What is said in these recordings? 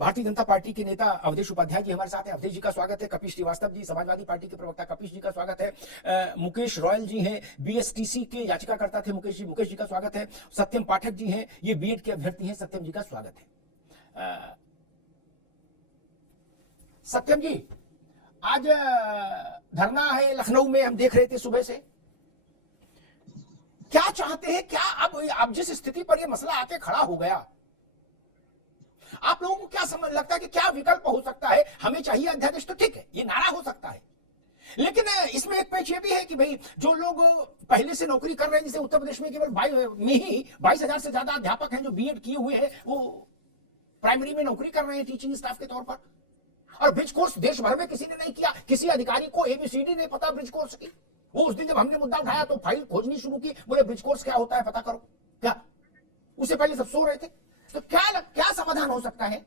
Bharatiya Janata party के नेता अवधेश उपाध्याय जी हमारे साथ हैं। अवधेश जी का स्वागत है। कपिल श्रीवास्तव जी समाजवादी पार्टी के प्रवक्ता कपिल जी का स्वागत है। मुकेश रॉयल जी हैं, बीएसटीसी के याचिकाकर्ता थे मुकेश जी का स्वागत है। सत्यम पाठक जी हैं, ये बीएड के अभ्यर्थी हैं, सत्यम जी का स्वागत है। सत्यम जी, आज धरना है लखनऊ में, हम देख रहे थे सुबह से। क्या चाहते हैं, क्या अब जिस स्थिति पर यह मसला आके खड़ा हो गया, आप लोगों को क्या समझ लगता है कि क्या विकल्प हो सकता है? हमें चाहिए अध्यादेश तो ठीक है, ये नारा हो सकता है, लेकिन इसमें एक पेच ये भी है कि भाई जो लोग पहले से नौकरी कर रहे हैं, जैसे उत्तर प्रदेश में केवल 22,000 से ज्यादा अध्यापक हैं जो बीएड किए हुए हैं, वो प्राइमरी में नौकरी कर रहे हैं टीचिंग स्टाफ के तौर पर। और ब्रिज कोर्स देश भर में किसी ने नहीं किया, किसी अधिकारी को एबीसीडी नहीं पता ब्रिज कोर्स की। वो उस दिन जब हमने मुद्दा उठाया तो फाइल खोजनी शुरू की, बोले ब्रिज कोर्स क्या होता है पता करो। क्या उससे पहले सब सो रहे थे? तो क्या समाधान हो सकता है?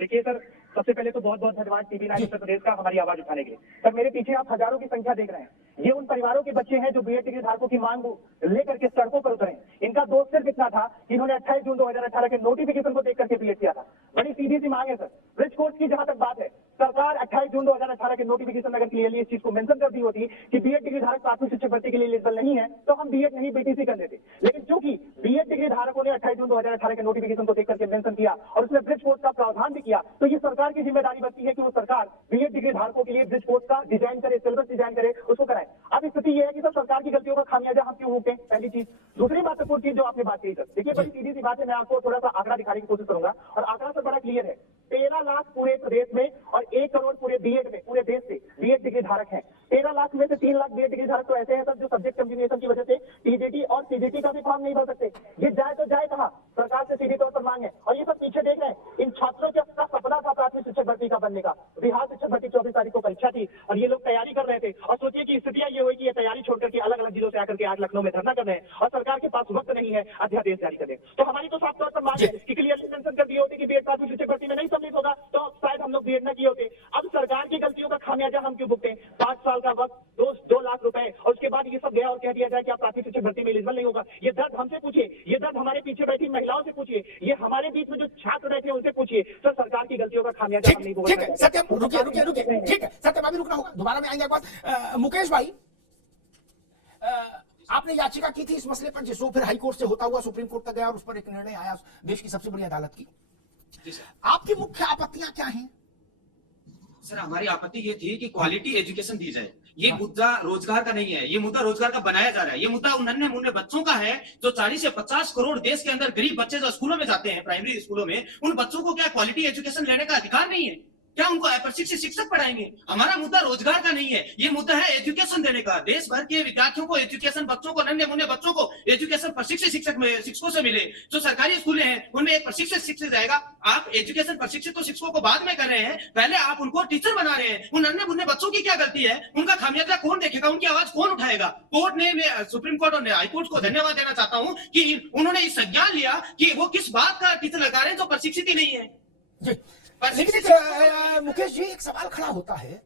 देखिए सर, सबसे पहले तो बहुत बहुत धन्यवाद टीवी 9 उत्तर प्रदेश का हमारी आवाज उठाने के लिए। सर, मेरे पीछे आप हजारों की संख्या देख रहे हैं, ये उन परिवारों के बच्चे हैं जो बीएड डिग्री धारकों की मांग लेकर के सड़कों पर उतरे। इनका दोष सिर्फ इतना था कि इन्होंने 28 जून 2018 के नोटिफिकेशन को देख करके बीएड किया था। बड़ी सीधी सी मांग है सर। ब्रिज कोर्स की जहां तक बात है, सरकार 28 जून 2018 के नोटिफिकेशन अगर क्लियरली इस चीज को मेंशन कर दी होती कि बीएड डिग्री धारक प्राथमिक शिक्षक भर्ती के लिए एलिजिबल नहीं है, तो हम बीएड नहीं बीटीसी कर लेते। लेकिन चूंकि बीएड डिग्री धारकों ने 28 जून 2018 के नोटिफिकेशन को देख करके मेंशन किया और उसमें ब्रिज कोर्स का प्रावधान भी किया, तो ये सरकार की जिम्मेदारी बनती है कि वो सरकार बीएड डिग्री धारकों के लिए ब्रिज कोर्स का डिजाइन करे, सिलेबस डिजाइन करे, उसको कराए। अब स्थिति यह है कि सर सरकार की गलतियों का खामियाजा हम क्यों भुगतें, पहली चीज। दूसरी महत्वपूर्ण चीज जो आपने बात की सर, देखिए बड़ी सीधी सी बात है, मैं आपको थोड़ा सा आंकड़ा दिखाने की कोशिश करूंगा और आंकड़ा सर बड़ा क्लियर है। 13 लाख पूरे प्रदेश में और 1 करोड़ पूरे बीएड में, पूरे देश से बीएड डिग्री धारक हैं। 13 लाख में से 3 लाख बीएड डिग्री धारक तो ऐसे हैं सर जो सब्जेक्ट कम्बिनेशन की वजह से टीजीटी और सीजीटी का भी फॉर्म नहीं भर सकते। ये जाए तो जाए कहां? सरकार से सीधी तौर पर मांग है। और ये सब पीछे देख रहे हैं, इन छात्रों के अपना सपना था प्राथमिक शिक्षक भर्ती का बनने का। बिहार शिक्षक भर्ती 24 तारीख को परीक्षा थी और ये लोग तैयारी कर रहे थे, और सोचिए कि स्थितियां ये हुई कि ये तैयारी छोड़ करके अलग अलग जिलों से आकर के आज लखनऊ में धरना कर रहे हैं और सरकार के पास वक्त नहीं है अध्यादेश जारी करने। तो हमारी तो साफ तौर पर मांग है कि क्लियरली मेंशन कर दिए होते कि बीएड प्राथमिक शिक्षक भर्ती में नहीं सम्मिलित होगा, तो शायद हम लोग बीएड न किए होते। अब सरकार की गलतियों का खामियाजा हम क्यों भुगतें? 5 साल का वक्त, 2 लाख रुपए, और उसके बाद ये सब गया और कह दिया जाए कि आप प्राथमिक शिक्षक भर्ती में एलिजिबल नहीं होगा। ये दर्द हमसे पूछिए, ये दर्द हमारे पीछे बैठी महिलाओं से पूछिए, ये हमारे बीच में जो छात्र बैठे हैं उनसे पूछिए। सर, सरकार की गलतियों का खामियाजा हम नहीं भुगत सकते। सत्यम, रुकिए, ठीक है सत्यम, अभी रुकना होगा, दोबारा में आएंगे आपके पास। मुकेश भाई, आपने याचिका की थी इस मसले पर, जिसको फिर हाईकोर्ट से होता हुआ सुप्रीम कोर्ट तक गया और उस पर एक निर्णय आया देश की सबसे बड़ी अदालत की। आपकी मुख्य आपत्तियां क्या हैं? सर, हमारी आपत्ति ये थी कि क्वालिटी एजुकेशन दी जाए। ये मुद्दा रोजगार का नहीं है, ये मुद्दा रोजगार का बनाया जा रहा है। ये मुद्दा उन नन्हे मुन्ने बच्चों का है जो 40 से 50 करोड़ देश के अंदर गरीब बच्चे जो स्कूलों में जाते हैं, प्राइमरी स्कूलों में, उन बच्चों को क्या क्वालिटी एजुकेशन लेने का अधिकार नहीं है? क्या उनको प्रशिक्षित शिक्षक पढ़ाएंगे? हमारा मुद्दा रोजगार का नहीं है, ये मुद्दा है एजुकेशन देने का। देश भर के विद्यार्थियों को एजुकेशन, बच्चों को, नन्हे मुन्ने बच्चों को एजुकेशन प्रशिक्षित शिक्षकों से मिले। जो सरकारी स्कूलें हैं उनमें एक प्रशिक्षित शिक्षक जाएगा। आप एजुकेशन प्रशिक्षित तो शिक्षकों को बाद में कर रहे हैं, पहले आप उनको टीचर बना रहे हैं। उन नन्हे मुन्ने बच्चों की क्या गलती है? उनका खामियाजा कौन देखेगा? उनकी आवाज कौन उठाएगा? कोर्ट ने, मैं सुप्रीम कोर्ट और हाईकोर्ट को धन्यवाद देना चाहता हूं कि उन्होंने इस संज्ञान लिया कि वो किस बात का टीचर लगा रहे हैं जो प्रशिक्षित ही नहीं है। लेकिन मुकेश जी, एक सवाल खड़ा होता है,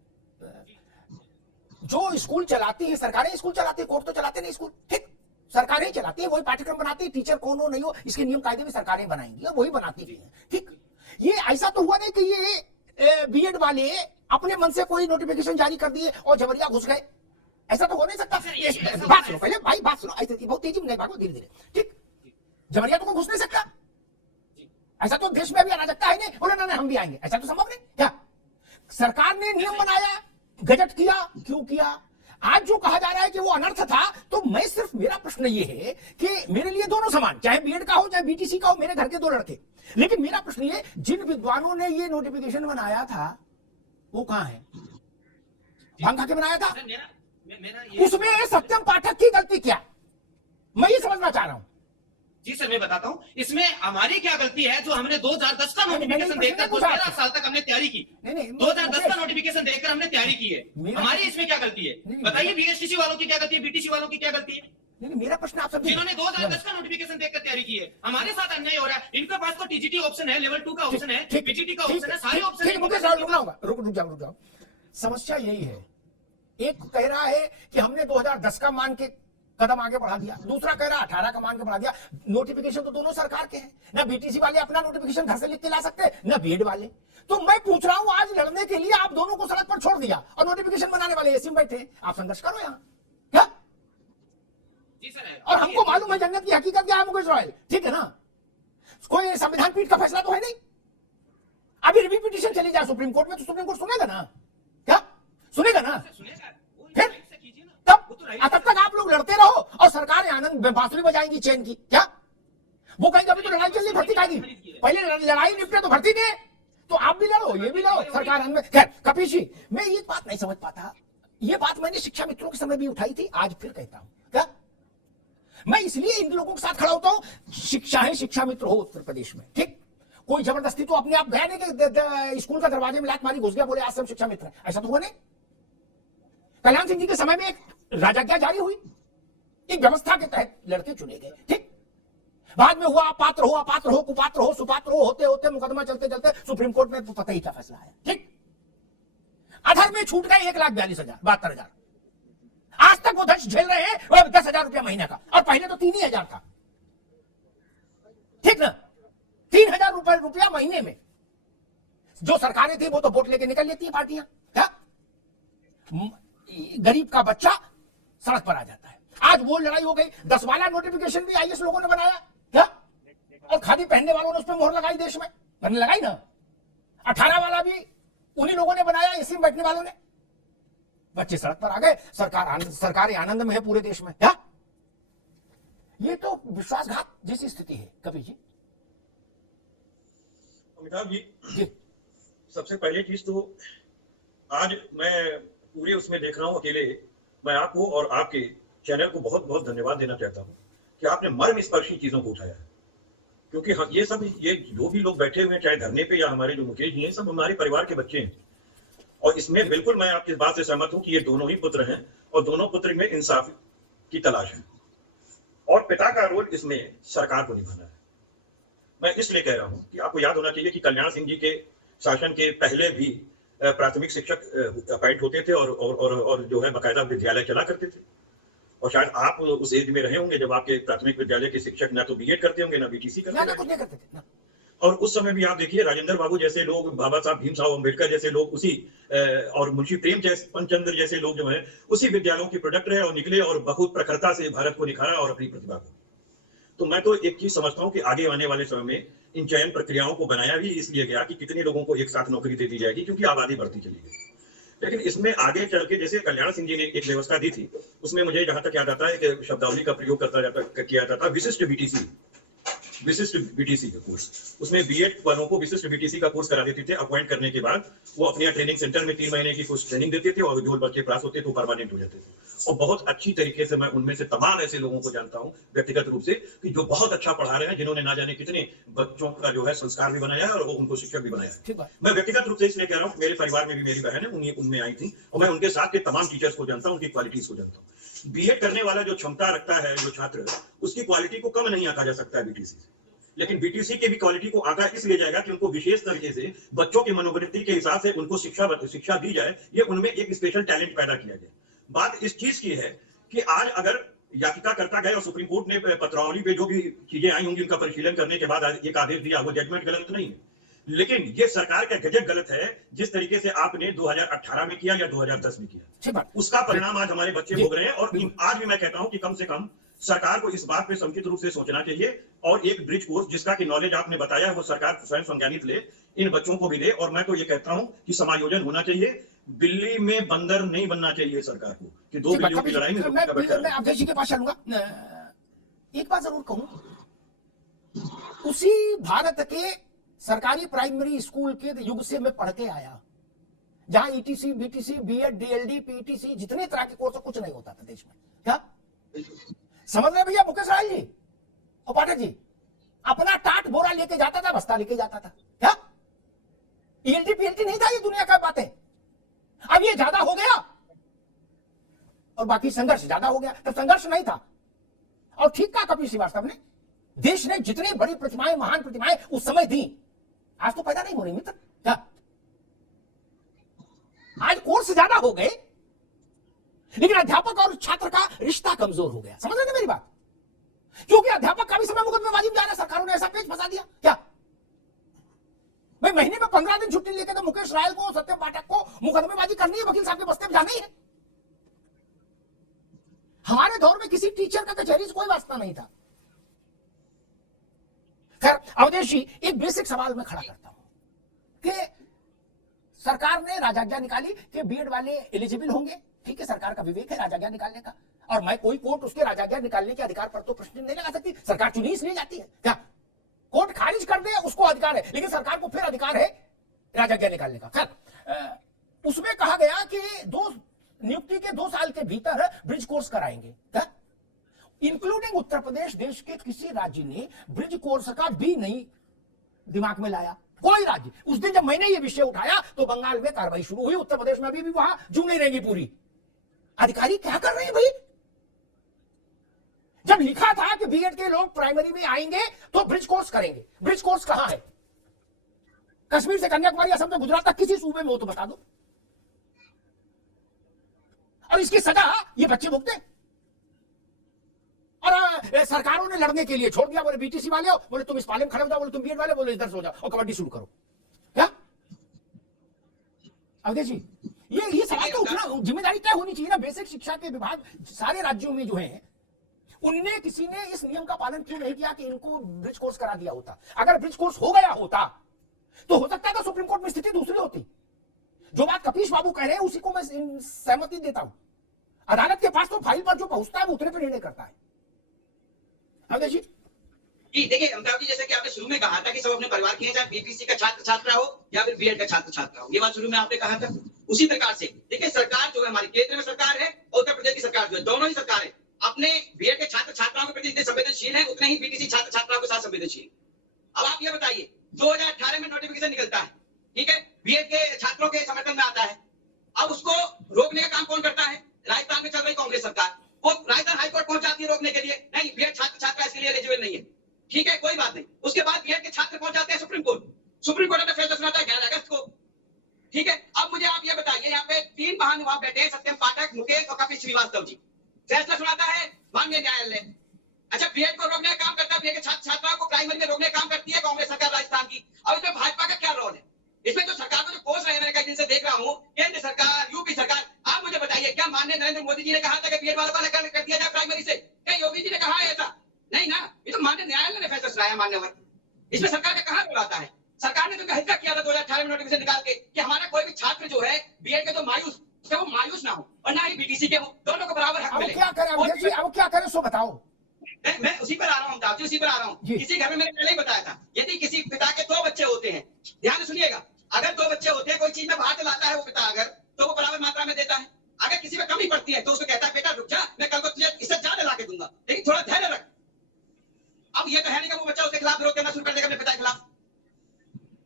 जो स्कूल चलाती है सरकारें, स्कूल चलाती है, कोर्ट तो चलाते नहीं स्कूल, ठीक, सरकारें चलाती है, वही पाठ्यक्रम बनाती है, टीचर कौन हो नहीं हो इसके नियम कायदे भी सरकारें बनाएंगी और वही बनाती भी है, ठीक। ये ऐसा तो हुआ नहीं कि ये बीएड वाले अपने मन से कोई नोटिफिकेशन जारी कर दिए और जबरिया घुस गए, ऐसा तो हो नहीं सकता। बात सुनो पहले भाई, बात सुनो, ऐसे बहुत तेजी में नहीं भागो, धीरे धीरे, ठीक। जबरिया तो घुस नहीं सकता, ऐसा तो देश में भी अराजकता है नहीं, बोले ना हम भी आएंगे, ऐसा तो संभव नहीं। क्या सरकार ने नियम बनाया, गजट किया, क्यों किया? आज जो कहा जा रहा है कि वो अनर्थ था, तो मैं सिर्फ, मेरा प्रश्न ये है कि मेरे लिए दोनों समान, चाहे बीएड का हो चाहे बीटीसी का हो, मेरे घर के 2 लड़के। लेकिन मेरा प्रश्न ये, जिन विद्वानों ने ये नोटिफिकेशन बनाया था वो कहां है? भांग खा के बनाया था? उसमें सत्यम पाठक की गलती क्या? मैं ये समझना चाह रहा हूं। जी सर, मैं बताता हूँ इसमें हमारी क्या गलती है। जो हमने 2010 का नोटिफिकेशन देखकर 13 साल तक हमने तैयारी की, 2010 का नोटिफिकेशन देखकर हमने तैयारी की है, हमारी इसमें क्या गलती है? बताइए, बीएसटीसी वालों की क्या गलती है, बीटीसी वालों की क्या गलती है? नहीं, मेरा प्रश्न आप समझिए, जिन्होंने 2010 का नोटिफिकेशन देखकर तैयारी की है, हमारे साथ अन्याय हो रहा है। इनके पास तो टीजीटी ऑप्शन है, लेवल 2 का ऑप्शन है, पीजीटी का ऑप्शन है, सारे ऑप्शन है। रुक जाओ। समस्या यही है, एक कह रहा है कि हमने 2010 का मान के कदम आगे बढ़ा दिया, दूसरा कह रहा 18 का मान के बढ़ा दिया। नोटिफिकेशन तो दोनों सरकार के हैं, ना बीटीसी वाले अपना नोटिफिकेशन घर से लिख के ला सकते, ना बीएड वाले। तो मैं पूछ रहा हूं, आज लड़ने के लिए आप दोनों को सड़क पर छोड़ दिया और नोटिफिकेशन बनाने वाले एसी में बैठे, आप संघर्ष करो यहां क्या? जी सर। और हमको मालूम है जन्नत की हकीकत क्या है मुकेश रॉयल, ठीक है ना? कोई संविधान पीठ का फैसला तो है नहीं। अभी रिव्यू पिटीशन चली जाए सुप्रीम कोर्ट में तो सुप्रीम कोर्ट सुनेगा ना? क्या सुनेगा ना? फिर तब तक आप लोग लड़ते रहो और सरकार आनंद बांसुरी बजाएंगी चैन की। क्या वो कहेंगे अभी तो लड़ाई चल रही, भर्ती खाएगी, पहले लड़ाई निपटे तो भर्ती दे, तो आप भी लड़ो, ये भी लड़ो, सरकार आनंद में। खैर कपिल जी, मैं ये बात नहीं समझ पाता, ये बात मैंने शिक्षा मित्रों के समय भी उठाई थी, आज फिर कहता हूं। क्या मैं इसलिए इन लोगों के साथ खड़ा होता हूं, शिक्षा है, शिक्षा मित्र हो उत्तर प्रदेश में, ठीक? कोई जबरदस्ती तो अपने आप गया नहीं कि स्कूल का दरवाजे में लात मारी घुस गया, बोले आश्रम शिक्षा मित्र है, ऐसा तो हुआ नहीं। कल्याण सिंह जी के समय में एक राजाज्ञा जारी हुई, एक व्यवस्था के तहत लड़के चुने गए, ठीक? बाद में हुआ पात्र हो, अपात्र हो, कुपात्र हो, सुपात्र हो, होते होते मुकदमा चलते चलते सुप्रीम कोर्ट में पता ही क्या फैसला आया, ठीक? अधर में छूट गए 1,42,000 आज तक वो दंश झेल रहे हैं, वो 10,000 रुपया महीने का, और पहले तो 3,000 था, ठीक ना? 3,000 रुपया महीने में। जो सरकारें थी वो तो वोट लेके निकल लेती है पार्टियां, क्या? गरीब का बच्चा सड़क पर आ जाता है। आज वो लड़ाई हो गई, 10 वाला नोटिफिकेशन भी आईएएस लोगों ने बनाया, क्या? और खादी पहनने वालों ने उस पर मोहर लगाई, देश में मैंने लगाई ना। 18 वाला भी उन्हीं लोगों ने बनाया, एसी में बैठने वालों ने। बच्चे सड़क पर आ गए, सरकारें आनंद में है पूरे देश में, क्या? ये तो विश्वासघात जैसी स्थिति है। कपिल जी, अमिताभ जी, सबसे पहली चीज तो आज मैं पूरे उसमें देख रहा हूं अकेले, मैं आपको और आपके चैनल को बहुत बहुत धन्यवाद देना चाहता हूं कि आपने मर्मस्पर्शी चीजों को उठाया है। क्योंकि ये जो भी लोग बैठे हुए हैं, चाहे धरने पे या हमारे जो मुकेश जी हैं, सब हमारे परिवार के बच्चे हैं। और इसमें बिल्कुल मैं आपकी बात से सहमत हूं कि ये दोनों ही पुत्र हैं और दोनों पुत्र में इंसाफ की तलाश है, और पिता का रोल इसमें सरकार को निभाना है। मैं इसलिए कह रहा हूं कि आपको याद होना चाहिए कि कल्याण सिंह जी के शासन के पहले भी प्राथमिक शिक्षक अपॉइंट होते थे और जो है बकायदा विद्यालय चला करते थे। और शायद आप उस एज में रहे होंगे जब आपके प्राथमिक विद्यालय के शिक्षक ना तो बीएड करते होंगे ना बीटीसी करते थे। और उस समय भी आप देखिए राजेंद्र बाबू जैसे लोग, बाबा साहब भीमराव अम्बेडकर जैसे लोग उसी और मुंशी प्रेमचंद्र जैसे लोग जो है उसी विद्यालयों के प्रोडक्ट रहे और निकले और बहुत प्रखरता से भारत को निखारा और अपनी प्रतिभा को। तो मैं तो एक चीज समझता हूं कि आगे आने वाले समय में इन चयन प्रक्रियाओं को बनाया भी इसलिए गया कि कितने लोगों को एक साथ नौकरी दे दी जाएगी, क्योंकि आबादी बढ़ती चली गई। लेकिन इसमें आगे चल के जैसे कल्याण सिंह जी ने एक व्यवस्था दी थी, उसमें मुझे जहां तक याद आता है कि शब्दावली का प्रयोग किया जाता विशिष्ट बीटीसी का कोर्स, उसमें बीएड वालों को विशिष्ट बीटीसी का कोर्स करा देते थे। अपॉइंट करने के बाद वो अपने ट्रेनिंग सेंटर में 3 महीने की कुछ ट्रेनिंग देते थे और जो बच्चे पास होते थे वो परमानेंट हो जाते थे। और बहुत अच्छी तरीके से मैं उनमें से तमाम ऐसे लोगों को जानता हूं व्यक्तिगत रूप से कि जो बहुत अच्छा पढ़ा रहे हैं, जिन्होंने ना जाने कितने बच्चों का जो है संस्कार भी बनाया है और वो उनको शिक्षक भी बनाया है। मैं व्यक्तिगत रूप से इसलिए कह रहा हूँ, मेरे परिवार में भी मेरी बहन है, उनमें आई थी और मैं उनके साथ के तमाम टीचर्स को जानता हूँ, उनकी क्वालिटीज को जानता हूँ। बीएड करने वाला जो क्षमता रखता है जो छात्र, उसकी क्वालिटी को कम नहीं आंका जा सकता है बीटीसी से। लेकिन बीटीसी की भी क्वालिटी को आंका इसलिए जाएगा कि उनको विशेष तरीके से बच्चों की मनोवृत्ति के हिसाब से उनको शिक्षा दी जाए, ये उनमें एक स्पेशल टैलेंट पैदा किया जाए। बात इस चीज की है कि आज अगर याचिका करता गए और सुप्रीम कोर्ट ने पत्रावली पे जो भी चीजें आई होंगी उनका परिशीलन करने के बाद एक आदेश दिया, वो जजमेंट गलत नहीं है, लेकिन ये सरकार का गजब गलत है जिस तरीके से आपने 2018 में किया या 2010 में किया, उसका परिणाम आज हमारे बच्चे भोग रहे हैं। और आज भी मैं कहता हूं कि कम से कम सरकार को इस बात पे समुचित रूप से सोचना चाहिए और एक ब्रिज कोर्स जिसका कि नॉलेज आपने बताया है वो सरकार स्वयं संज्ञानित ले, इन बच्चों को भी ले। और मैं तो ये कहता हूं कि समायोजन होना चाहिए, बिल्ली में बंदर नहीं बनना चाहिए सरकार को कि 2 बिल्लियों की लड़ाई में मैं अध्यक्ष जी के पास चलूंगा। एक बात जरूर कहूं, उसी भारत के सरकारी प्राइमरी स्कूल के युग से मैं पढ़ के आया जहां ETC, BTC, BEd, DLD, PTC जितने तरह के कोर्स कुछ नहीं होता था देश में। क्या समझ रहे भैया मुकेश राय जी और पाठक जी? अपना टाट बोरा लेके जाता था, बस्ता लेके जाता था। क्या ईएलटी पीएलटी नहीं था, ये दुनिया का बात है। अब ये ज्यादा हो गया और बाकी संघर्ष ज्यादा हो गया, तब संघर्ष नहीं था। और ठीक कहा कपिल श्रीवास्तव ने, देश ने जितनी बड़ी प्रतिमाएं, महान प्रतिमाएं उस समय दी, आज तो पैदा नहीं हो रही मित्र। क्या आज कोर्स ज्यादा हो गए लेकिन अध्यापक और छात्र का रिश्ता कमजोर हो गया। समझ रहे हैं मेरी बात? क्योंकि अध्यापक का भी समय मुकदमेबाजी में जा रहा है। सरकारों ने ऐसा पेच फंसा दिया क्या भाई? महीने में 15 दिन छुट्टी लेके तो मुकेश रायल को, सत्यम पाठक को मुकदमेबाजी करनी है, वकील साहब के बस्ते में जाना ही है। हमारे दौर में किसी टीचर का कचहरी से कोई वास्ता नहीं था। खैर अवधेश जी, एक बेसिक सवाल मैं खड़ा करता हूं कि सरकार ने राजाज्ञा निकाली कि बीएड वाले एलिजिबल होंगे। ठीक है, सरकार का विवेक है राजाज्ञा निकालने का, और मैं कोई कोर्ट उसके राजाज्ञा निकालने के अधिकार पर तो प्रश्न नहीं लगा सकती। सरकार चुनी इसलिए जाती है क्या? कोर्ट खारिज कर दे उसको अधिकार है, लेकिन सरकार को फिर अधिकार है राजाज्ञा निकालने का। खैर उसमें कहा गया कि नियुक्ति के 2 साल के भीतर ब्रिज कोर्स कराएंगे क्या? इंक्लूडिंग उत्तर प्रदेश। देश के किसी राज्य ने ब्रिज कोर्स का भी नहीं दिमाग में लाया, कोई राज्य। उस दिन जब मैंने ये विषय उठाया तो बंगाल में कार्रवाई शुरू हुई, उत्तर प्रदेश में अभी भी वहां जू नहीं रहेगी पूरी। अधिकारी क्या कर रहे हैं भाई? जब लिखा था कि बीएड के लोग प्राइमरी में आएंगे तो ब्रिज कोर्स करेंगे। ब्रिज कोर्स कहां है? कश्मीर से कन्याकुमारी, असम से गुजरात तक किसी सूबे में हो तो बता दो। और इसकी सजा ये बच्चे भुगते। और सरकारों ने लड़ने के लिए छोड़ दिया। बोले बीटीसी वाले हो, बोले तुम इस पाले में खड़े हो जाओ, बोले तुम बीएड वाले, बोले इधर से हो जाओ और कबड्डी शुरू करो। क्या अवधेश जी, ये सवाल तो उठना, जिम्मेदारी तय होनी चाहिए ना। बेसिक शिक्षा के विभाग सारे राज्यों में जो है, उनने किसी ने इस नियम का पालन क्यों नहीं किया कि इनको ब्रिज कोर्स करा दिया होता? अगर ब्रिज कोर्स हो गया होता तो हो सकता था सुप्रीम कोर्ट में स्थिति दूसरी होती। जो बात कपीश बाबू कह रहे हैं उसी को मैं सहमति देता हूं। अदालत के पास तो फाइल पर जो पहुंचता है वो उतने पर निर्णय करता है। अवधेश जी, देखिए अमिताभ जी, जैसे कि आपने शुरू में कहा था कि सब अपने परिवार के हैं, चाहे बीपीसी का छात्र छात्रा हो या फिर बीएड का छात्र छात्रा हो, ये बात शुरू में आपने कहा था। उसी प्रकार से देखिए, सरकार जो है हमारी केंद्र में सरकार है और उत्तर प्रदेश की सरकार जो है, दोनों ही सरकार है अपने बीएड के छात्र छात्राओं के प्रति जितने संवेदनशील है उतने ही बीटीसी छात्र छात्राओं के साथ संवेदनशील। अब आप ये बताइए, 2018 में नोटिफिकेशन निकलता है, ठीक है, बीएड के छात्रों के समर्थन में आता है। अब उसको रोकने का काम कौन करता है? राजस्थान में चल रही कांग्रेस सरकार, वो राजस्थान हाईकोर्ट पहुंचाती है रोकने के लिए, नहीं बीएड छात्र छात्रा इसके लिए एलिजिबल नहीं है। ठीक है, कोई बात नहीं। उसके बाद बीएड के छात्र पहुंचाते हैं सुप्रीम कोर्ट। सुप्रीम कोर्ट ने फैसला सुनाता है 11 अगस्त को। ठीक है, अब मुझे आप ये बताइए, यहाँ पे 3 महानुभाव बैठे हैं, सत्यम पाठक, मुकेश और कपिल श्रीवास्तव जी। फैसला सुनाता है माननीय न्यायालय। अच्छा, बीएड को रोकने का काम करता है, बीएड के छात्र छात्राओं को प्राइमरी में रोकने का काम करती है कांग्रेस सरकार राजस्थान की। अब इसमें भाजपा का क्या रोल है? इसमें जो सरकार को जो कोस रहे हैं, मैंने कई दिन से देख रहा हूँ, केंद्र सरकार, यूपी सरकार। आप मुझे बताइए, क्या माननीय नरेंद्र मोदी जी ने कहा था कि बीएड वालों को अलग कर दिया जाए प्राइमरी से? क्या योगी जी ने कहा है ऐसा? नहीं ना, ये तो माननीय न्यायालय ने फैसला सुनाया मान्यवर। इसमें सरकार का कहां रोल आता है? सरकार ने तो हिस्सा किया था 2018 में नोटिफिकेशन निकाल के कि हमारा कोई भी छात्र जो है बीएड के जो मायूस से वो मायूस ना हो और ना ही बीटीसी के हो, दोनों को बराबर हक मिले। क्या करें अब क्या करें सो बताओ। मैं उसी पर आ रहा हूँ, उसी पर आ रहा हूँ। किसी घर में मैंने पहले ही बताया था, यदि किसी पिता के 2 बच्चे होते हैं, ध्यान से सुनिएगा, अगर 2 बच्चे होते हैं, कोई चीज में बाहर चलाता है वो पिता अगर, तो वो बराबर मात्रा में देता है। अगर किसी में कमी पड़ती है तो उसको कहता है बेटा रुक जा, मैं कल को तुझे इससे ज्यादा ला के दूंगा, लेकिन थोड़ा धैर्य रख। अब ये तो है नहीं कि वो बच्चा उसके खिलाफ विरोध करना शुरू कर देगा अपने पिता के खिलाफ।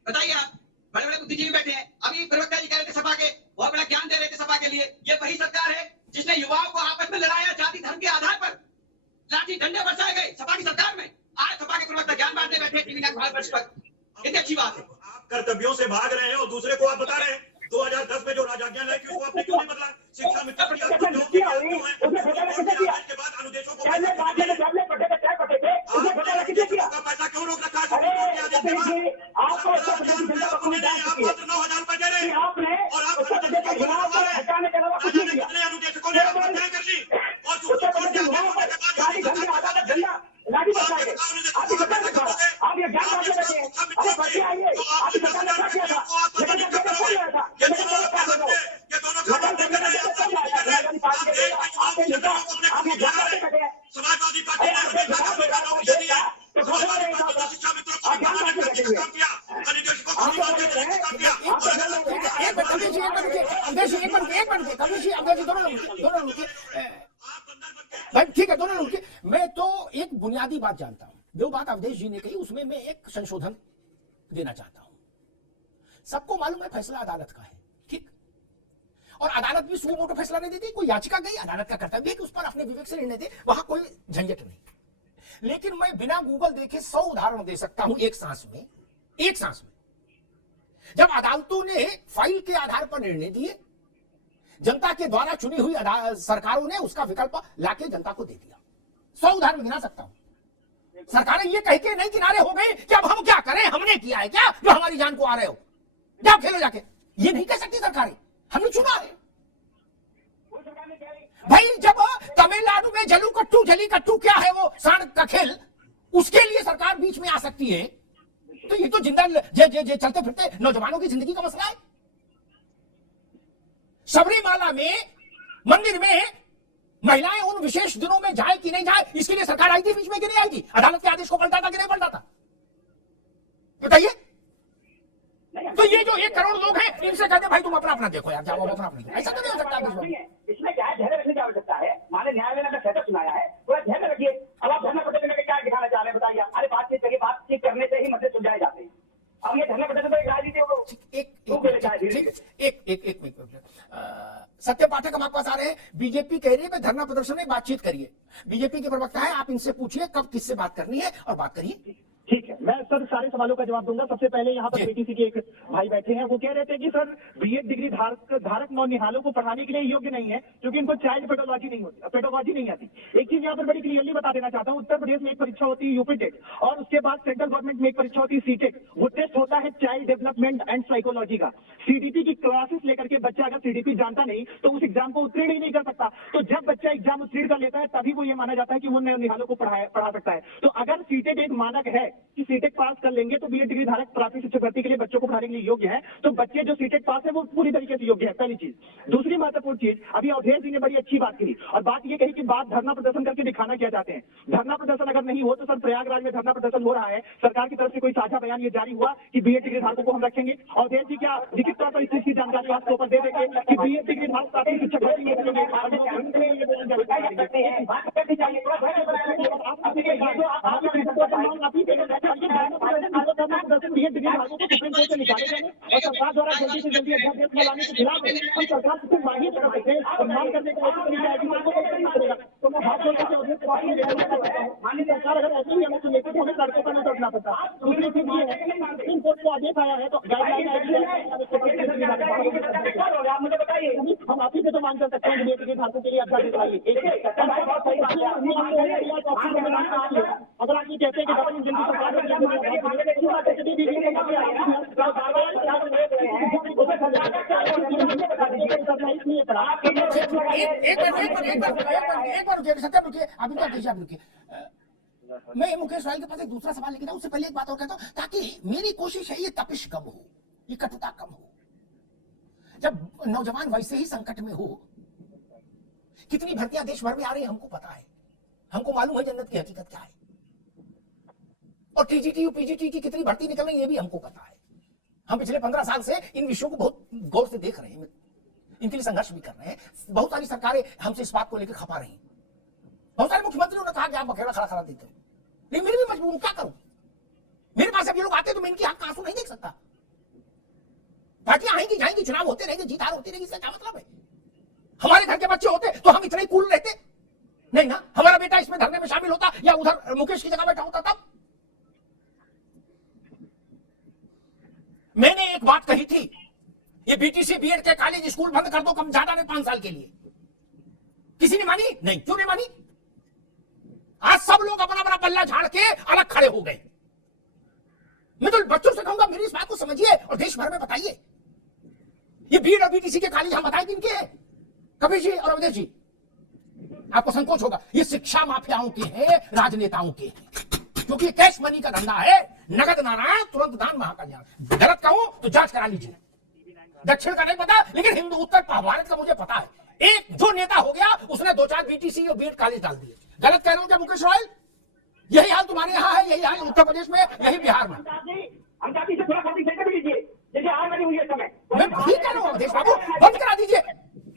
बताइए आप, बड़े बड़े बुद्धिजीवी बैठे हैं। अभी प्रवक्ता जी कह रहे थे सभा के, बहुत बड़ा ज्ञान दे रहे थे सभा के लिए। ये वही सरकार है जिसने युवाओं को आपस में लड़ाया, जाति धर्म के आधार पर लाठी डंडे बरसाए गए सभा की सरकार में। आज सभा के प्रवक्ता ज्ञान बांटने बैठे टीवी भारत पर। कितनी अच्छी बात है। आप कर्तव्यों से भाग रहे हैं और दूसरे को आप बता रहे हैं 2010 में जो राजाज्ञा लाई थी उसको आपने क्यों नहीं बदला? शिक्षा मित्र की के बाद अनुदेशों को पैसा क्यों रोक रखा है? आप मात्र 9,000 रुपए दे रहे हैं और आप कितने अनुदेशकों ने आत्महत्या कर ली और सुप्रीम कोर्ट के आदेश होने के बाद समाजवादी पार्टी ठीक है, दोनों रुके। मैं तो एक बुनियादी बात जानता हूं, जो बात अवधेश जी ने कही उसमें मैं एक संशोधन देना चाहता हूं। सबको मालूम है फैसला अदालत का है, ठीक, और अदालत भी सुओ मोटो फैसला नहीं देती। कोई याचिका गई, अदालत का कर्तव्य है कि उस पर अपने विवेक से निर्णय दे, वहां कोई झंझट नहीं। लेकिन मैं बिना गूगल देखे 100 उदाहरण दे सकता हूं एक सांस में जब अदालतों ने फाइल के आधार पर निर्णय दिए, जनता के द्वारा चुनी हुई सरकारों ने उसका विकल्प लाके जनता को दे दिया। 100 उदाहरण गिना सकता हूं। सरकारें ये कह के नहीं किनारे हो गई कि अब हम क्या करें, हमने किया है क्या जो हमारी जान को आ रहे हो, जाओ खेलो जाके। ये नहीं कह सकती सरकारें, हमने चुना है। भाई जब तमिलनाडु में जल्लीकट्टू जलीकट्टू क्या है वो सांड का खेल, उसके लिए सरकार बीच में आ सकती है, तो ये तो जिंदा चलते फिरते नौजवानों की जिंदगी का मसला है। सबरीमाला में मंदिर में महिलाएं उन विशेष दिनों में जाए कि नहीं जाए, इसके लिए सरकार आई थी बीच में कि नहीं आई थी? अदालत के आदेश को पलटा था कि नहीं पलटा था? बताइए। तो ये जो 1 करोड़ लोग हैं, इनसे कहते भाई तुम अपना अपना देखो यार, जाओ अपना अपना। ऐसा तो नहीं हो सकता। इसमें क्या है, ध्यान रखने की आवश्यकता है। माने न्यायालय ने सेटअप सुनाया है, थोड़ा ध्यान रखिए। अब आप धरना प्रदर्शन में क्या दिखाना चाह रहे हैं बताइए? अरे बातचीत करिए, बातचीत करने से ही मसले सुलझाए जाते हैं। अब ये धरना प्रदर्शन में राजनीति सत्य पाठक हमारे पास आ रहे हैं। बीजेपी कह रही है धरना प्रदर्शन में बातचीत करिए। बीजेपी के प्रवक्ता है, आप इनसे पूछिए कब किससे बात करनी है और बात करिए। ठीक है, मैं सर सारे सवालों का जवाब दूंगा। सबसे पहले यहाँ पर बीटीसी के एक भाई बैठे हैं, वो कह रहे थे कि सर बीएड डिग्री धारक नौनिहालों को पढ़ाने के लिए योग्य नहीं है क्योंकि इनको चाइल्ड पेडोलॉजी नहीं आती। एक चीज यहाँ पर बड़ी क्लियरली बता देना चाहता हूँ, उत्तर प्रदेश में एक परीक्षा होती है यूपी टेट, और उसके बाद सेंट्रल गवर्नमेंट में एक परीक्षा होती है सीटेट। वो टेस्ट होता है चाइल्ड डेवलपमेंट एंड साइकोलॉजी का। सीडीपी की क्लासेस लेकर के बच्चा अगर सीडीपी जानता नहीं तो उस एग्जाम को उत्तीर्ण ही नहीं कर सकता। तो जब बच्चा एग्जाम उत्तीर्ण कर लेता है तभी वो ये माना जाता है कि वो नौनिहालों को पढ़ा सकता है। तो अगर सीटेट एक मानक है कि सीटेट पास कर लेंगे तो बीएड डिग्री धारक प्राथमिक शिक्षक भर्ती के लिए बच्चों को पढ़ाने के लिए योग्य है, तो बच्चे जो सीटेट पास है वो पूरी तरीके से योग्य है। पहली चीज। दूसरी महत्वपूर्ण चीज, अभी अवधेश जी ने बड़ी अच्छी बात कही और बात ये कही कि बात धरना प्रदर्शन करके दिखाना क्या चाहते हैं। धरना प्रदर्शन अगर नहीं हो तो सर प्रयागराज में धरना प्रदर्शन हो रहा है, सरकार की तरफ से कोई साझा बयान ये जारी हुआ कि बीएड डिग्री धारकों को हम रखेंगे। अवधेश जी क्या लिखित तौर पर इस चीज की जानकारी आपके ऊपर दे देंगे कि बीएड डिग्री धारक प्राथमिक शिक्षक भर्ती में रखेंगे? बीएड डिग्री धारकों को सुप्रीम कोर्ट से निकाले जाने और सरकार द्वारा जल्दी से जल्दी अध्यादेश बनाने के खिलाफ है। हम सरकार से मांगे और मांग करने का ऐसा तरीका है कि उनको करेगा। तो मैं हाथ जोड़कर अवधेश माननीय सरकार अगर ऐसे ही हमें लेकर तो हमें सड़कों पर नहीं उतरना पड़ता। दूसरी चीज ये है सुप्रीम कोर्ट को आदेश आया है तो मुझे बताइए, हम आप ही से तो मांग कर सकते हैं बीएड डिग्री धारकों के लिए अध्यादेश लाइए। अगर आप ये कहते हैं कि गवर्नमेंट जल्दी सरकार मैं मुकेश राय के पास एक दूसरा सवाल लेके जाऊं, उससे पहले एक बात और कहता हूं ताकि मेरी कोशिश है ये तपिश कम हो, ये कटुता कम हो। जब नौजवान वैसे ही संकट में हो, कितनी भर्तियां देश भर में आ रही है हमको पता है, हमको मालूम है जन्नत की हकीकत क्या है, और टीजीटी पीजीटी की कितनी भर्ती निकल रही है ये भी हमको पता है। हम पिछले 15 साल से इन विषयों को बहुत गौर से देख रहे हैं, इनके लिए संघर्ष भी कर रहे हैं। बहुत सारी सरकारें हमसे इस बात को लेकर खपा रही हैं। बहुत सारे मुख्यमंत्रियों ने कहा कि आप बखेड़ा खड़ा देते हो, लेकिन मेरी भी मजबूर क्या करूं? मेरे पास अब ये लोग आते तो मैं इनकी आंख आंसू नहीं देख सकता। पार्टियां आएंगी जाएंगी, चुनाव होते रहेंगे, जीत हार होती रहेगी, इसका क्या मतलब है? हमारे घर के बच्चे होते तो हम इतने कूल रहते नहीं ना? हमारा बेटा इसमें धरने में शामिल होता या उधर मुकेश की जगह बैठा होता तब? मैंने एक बात कही थी, ये बीटीसी बीएड के कॉलेज स्कूल बंद कर दो, कम ज्यादा नहीं 5 साल के लिए। किसी ने मानी नहीं। क्यों नहीं मानी? आज सब लोग अपना अपना पल्ला झाड़ के अलग खड़े हो गए। मैं तो बच्चों से कहूंगा मेरी इस बात को समझिए और देश भर में बताइए। ये बीएड और बीटीसी के कॉलेज हम बताए दिन के हैं, कबीर जी और अवधेश जी, आपको संकोच होगा, ये शिक्षा माफियाओं के हैं, राजनेताओं के हैं, क्योंकि कैश मनी का धंधा है। नगद नारायण तुरंत दान महाकल्याण। गलत कहूं तो जांच करा लीजिए। दक्षिण का नहीं पता, लेकिन हिंदू उत्तर भारत का मुझे पता है। एक जो नेता हो गया उसने 2-4 बीटीसी और बीएड कॉलेज डाल दिए। गलत कह रहा हूं क्या मुकेश रॉयल? यही हाल तुम्हारे यहाँ है, यही हाल उत्तर प्रदेश में, यही बिहार में। मैं वही कह रहा हूं अवधेश बाबू, बंद करा दीजिए।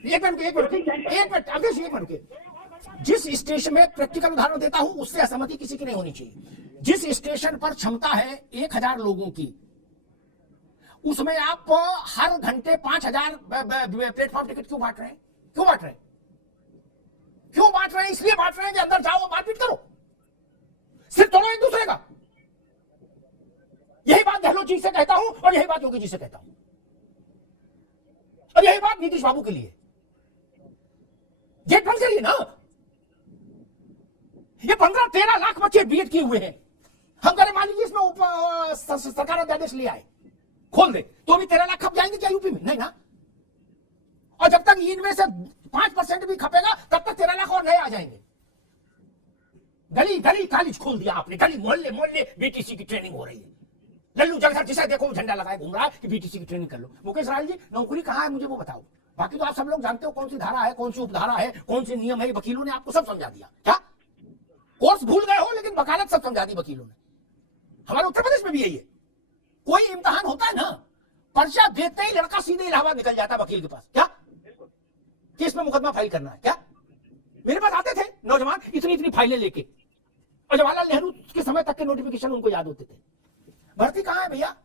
एक मिनट अवधेश, एक मिनट। जिस स्टेशन में प्रैक्टिकल उदाहरण देता हूं उससे असहमति किसी की नहीं होनी चाहिए। जिस स्टेशन पर क्षमता है 1000 लोगों की, उसमें आप हर घंटे 5000 प्लेटफॉर्म टिकट क्यों बांट रहे हैं? क्यों बांट रहे हैं? इसलिए बांट रहे हैं कि अंदर जाओ मारपीट करो, सिर्फ तोड़ो एक दूसरे का। यही बात गहलोत जी से कहता हूं और यही बात योगी जी से कहता हूं और यही बात नीतीश बाबू के लिए। गेट बंद करिए ना। ये 15-13 लाख बच्चे बीएड किए हुए हैं। हम करें मान लीजिए इसमें सरकार अध्यादेश ले आए, खोल दे, तो भी 13 लाख खप जाएंगे क्या यूपी में? नहीं ना। और जब तक इनमें से 5% भी खपेगा तब तक 13 लाख और नए आ जाएंगे। गली गली कॉलेज खोल दिया आपने, गली मोहल्ले मोहल्ले बीटीसी की ट्रेनिंग हो रही है। लल्लू जगह जिसे देखो झंडा लगाए घूम रहा है कि बीटीसी की ट्रेनिंग कर लो। मुकेश राय जी, नौकरी कहाँ है मुझे वो बताओ। बाकी तो आप सब लोग जानते हो कौन सी धारा है, कौन सी उपधारा है, कौन से नियम है, वकीलों ने आपको सब समझा दिया। क्या कोर्स भूल गए हो, लेकिन वकालत सब समझा दी वकीलों ने। हमारे उत्तर प्रदेश में भी यही है। कोई इम्तिहान होता है ना, पर्चा देते ही लड़का सीधे इलाहाबाद निकल जाता है वकील के पास। क्या केस में मुकदमा फाइल करना है? क्या मेरे पास आते थे नौजवान इतनी इतनी फाइलें लेके, और जवाहरलाल नेहरू के समय तक के नोटिफिकेशन उनको याद होते थे। भर्ती कहां है भैया?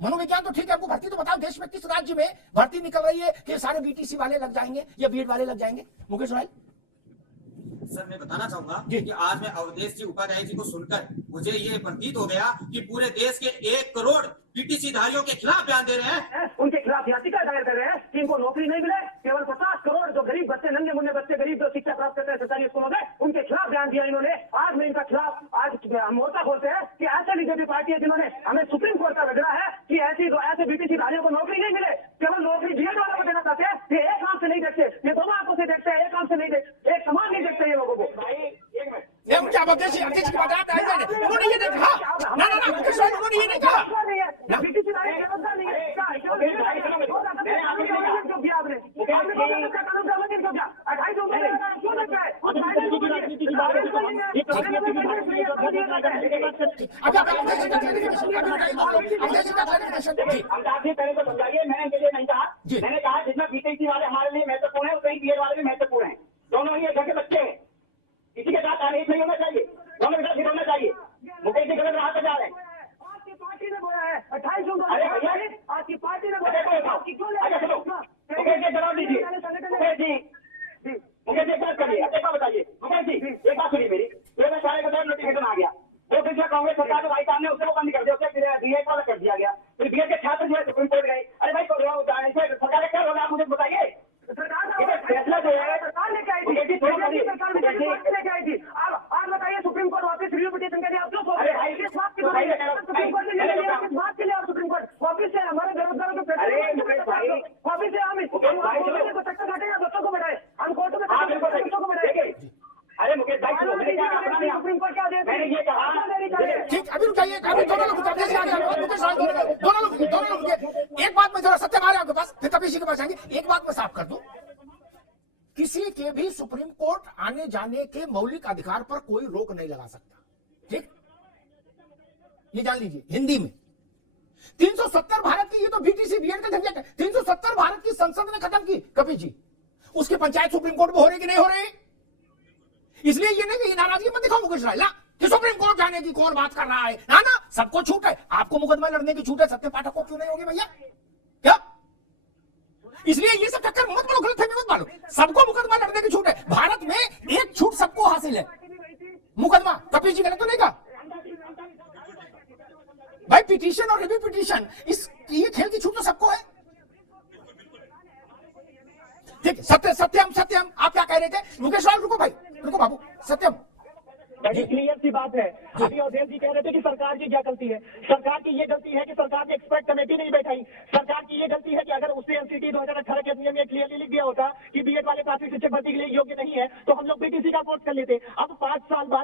मनोविज्ञान तो ठीक है, आपको भर्ती तो बताओ देश में किस राज्य में भर्ती निकल रही है कि सारे बीटीसी वाले लग जाएंगे या बीएड वाले लग जाएंगे? मुकेश राय सर, मैं बताना चाहूंगा जी। कि आज मैं अवधेश जी उपाध्याय जी को सुनकर मुझे ये प्रतीत हो गया कि पूरे देश के 1 करोड़ बीटीसी धारियों के खिलाफ बयान दे रहे हैं। उनके खिलाफ याचिका दायर कर रहे हैं कि इनको नौकरी नहीं मिले। केवल 50 करोड़ जो गरीब बच्चे, नन्हे मुन्ने बच्चे, गरीब जो शिक्षा प्राप्त करते हैं सरकारी स्कूलों में, उनके खिलाफ बयान दिया इन्होंने। आज में इनका खिलाफ आज मोर्चा खोलते हैं कि ऐसे बीजेपी पार्टी है जिन्होंने हमें सुप्रीम कोर्ट का रगड़ा है कि ऐसे बीटीसी धारियों को नौकरी नहीं मिले। केवल नौकरी बीएड वालों को देना चाहते हैं। ये एक आंख से नहीं देखते, ये दोनों आंखों से देखते हैं, एक आंख से नहीं देखते, एक समान नहीं देखते ये लोगों को। अध्यक्ष की बात आप उन्होंने ये नहीं कहा ना ना ना मुकेश राय, उन्होंने ये नहीं कहा। बीटीसी धारी बेरोजगार नहीं है। पहले तो समझाइए, मैंने ये नहीं कहा। मैंने कहा जितना बीटीसी वाले हमारे लिए महत्वपूर्ण है उतना ही बीएड वाले भी महत्वपूर्ण है। दोनों ही घर के बच्चे हैं, किसी के साथ आने नहीं होना चाहिए, दोनों के साथ होना चाहिए। मुकेश जी गलत राह पे जा रहे हैं। आपकी पार्टी ने बोला है 28 जून को। अरे भैया, आपकी पार्टी ने बोला अच्छा सुनो, मुकेश जी जवाब दीजिए। मुकेश जी, मुकेश जी एक बात करिए, एक बात बताइए। मुकेश जी एक बात सुनिए मेरी। 2017 नोटिफिकेशन आ गया, वो पिछला कांग्रेस सरकार के भाई साहब ने उससे वो बंद कर दिया, उससे बीएड वाला कर दिया गया। फिर बीएड के छात्र जो है सुप्रीम कोर्ट गए। अरे भाई सरकार क्या होगा आप मुझे बताइए। फैसला जो है सरकार लेके आई थी, मुकेश जी थोड़ा सरकार लेके आई थी। आप बताइए सुप्रीम कोर्ट वापस रिव्यू पिटीशन के लिए आप क्यों सोच रहे हैं? किस बात के लिए सुप्रीम कोर्ट ने ले लिया? किस बात के लिए आप सुप्रीम कोर्ट वापस से हमारे बेरोजगारों को वापस से हम चक्कर काटेंगे, बच्चों को बढ़ाए, हम कोर्टों में बच्चों को बढ़ाएंगे। अरे मुकेश भाई सुप्रीम कोर्ट क्या मैंने ये कहा। ठीक, अभी रुकाइए, अभी दोनों लोग मुकेश राय दोनों लोग एक बात में जरा सत्य मारे आपके पास, फिर कपिल जी के पास जाएंगे। एक बात मैं साफ कर दूं, किसी के भी सुप्रीम कोर्ट आने जाने के मौलिक अधिकार पर कोई रोक नहीं लगा सकता। ठीक, ये जान लीजिए। हिंदी में 370 भारत की, ये तो बीटीसी बीएड का झंझट है। 370 भारत की संसद ने खत्म की कपिल जी, उसकी पंचायत सुप्रीम कोर्ट में हो रही कि नहीं हो रही? इसलिए ये नहीं कि नाराजगी मत दिखाओ मुकेश राय ला कि सुप्रीम कोर्ट जाने की कौन बात कर रहा है। ना ना, सबको छूट है। आपको मुकदमा लड़ने की छूट है, सत्य पाठक को क्यों नहीं होगी भैया? क्या? इसलिए ये सब चक्कर मत बोलो, गलत मत मानो। सबको मुकदमा लड़ने की छूट है। भारत में एक छूट सबको हासिल है, मुकदमा। कपिल जी गलत तो नहीं कहा भाई? पिटीशन और रिव्यू पिटीशन, इस ये खेल की छूट तो सबको है। ठीक है, सत्यम आप क्या कह रहे थे? मुकेश राय रुको भाई, रुको बाबू। सत्यम क्लियर सी बात है। अभी अवधेश जी कह रहे थे कि सरकार की क्या गलती है। सरकार की ये गलती है कि सरकार ने एक्सपर्ट कमेटी नहीं बैठाई। सरकार की ये गलती है कि अगर उससे एनसीटी 2018 के नियम में क्लियरली लिख दिया होता कि बीएड वाले प्राथमिक शिक्षक भर्ती के लिए योग्य नहीं है, तो हम लोग बीटीसी का कोर्स कर लेते। अब 5 साल बाद